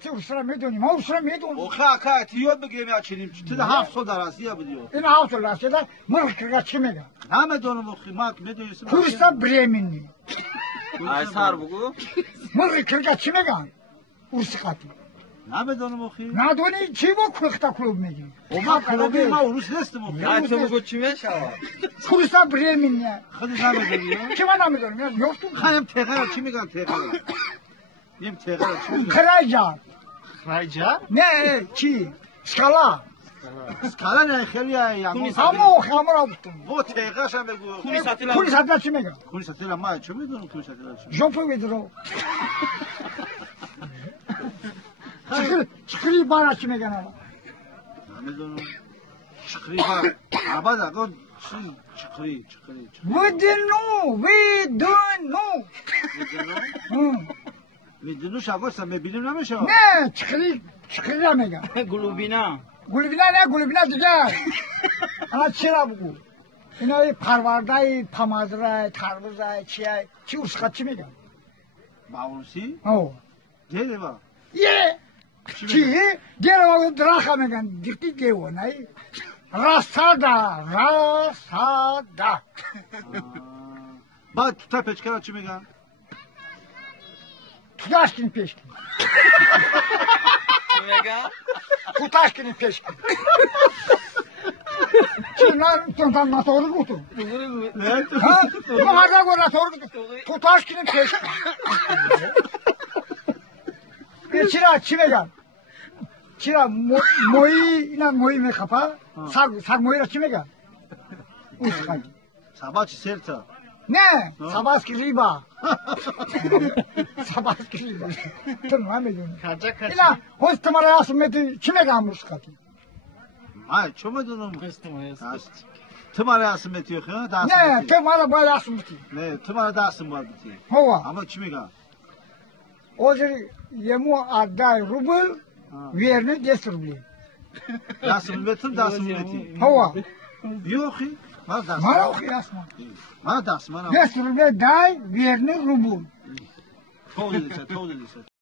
Usra میدونی ما usra میدونیم اوخه اکا تیو بگیم یا چنیم تو ده 700 درصدی بدیو این 700 درصد مرکز چی میگه همه دونم اوخی ما میدونیم کورسا برمینی Ay sar bugu. مرکز چی میگن ورسقاتی همه دونم اوخی ندونی چی با کوختا کلوب میگی ما کلوبی ما روس نیستم اوخی Ay tu bugu çime şava. کورسا برمینی خودی همه دونیم چی من نمیدونم یفتم خواهیم تقه چی میگن تقه نیم تقه چی میگن کرایجا Rayca. نه چی skala skala ne خیلی یعنی ama hamura buttum bu taqe şa بگو Kuni satılan. kuni satma çi میگن کونی ساتیلا ما چه میدونم کونی ساتیلا چی جوپو بدرو çıkırı bana çi میگن ama نمیدونم چقری با عباد اگه چقری vidinu میدونم شاگوسا میبینیم نمیشه ne çıkırı میگن Glubina. Gulbina ne gulbina دیگه ana چرا بگو اینا پروردای پامازرای تربوزای چی ورسقات چی میگن باورسی او دیده با یه چی دیره دراخه میگن دیگه گیو نه راسادا بعد تا پچکارا چی میگن Tutaşkinin peşkin. Mega. Tutaşkinin peşkin. Çınar tutan motoru kutu. Ne? Ha? Bu kadar gol motoru kutu. Tutaşkinin peşkin. Bir çıra çimegan. Çıra moyi me kapa. Sag moyi çimegan. Uskay. Sabah serta. Ne? Sabaski riba. Sabaski riba. Tamam mı? Kaça kaça. İla hoş tamara asmeti kime kalmış katı? Ay çok میدونم Kıstıma تماره اسم بتیو خه دست Ne? Tamara boy asmeti. نه تماره دست var بتی Hova. ama çi میگن O zaman yemu adday rubl verini 10 rubl. دست بتی Hova. yok ki ما دست Mara okuyasma. ما دست من 10 rubl day verini rubl. تو دیدی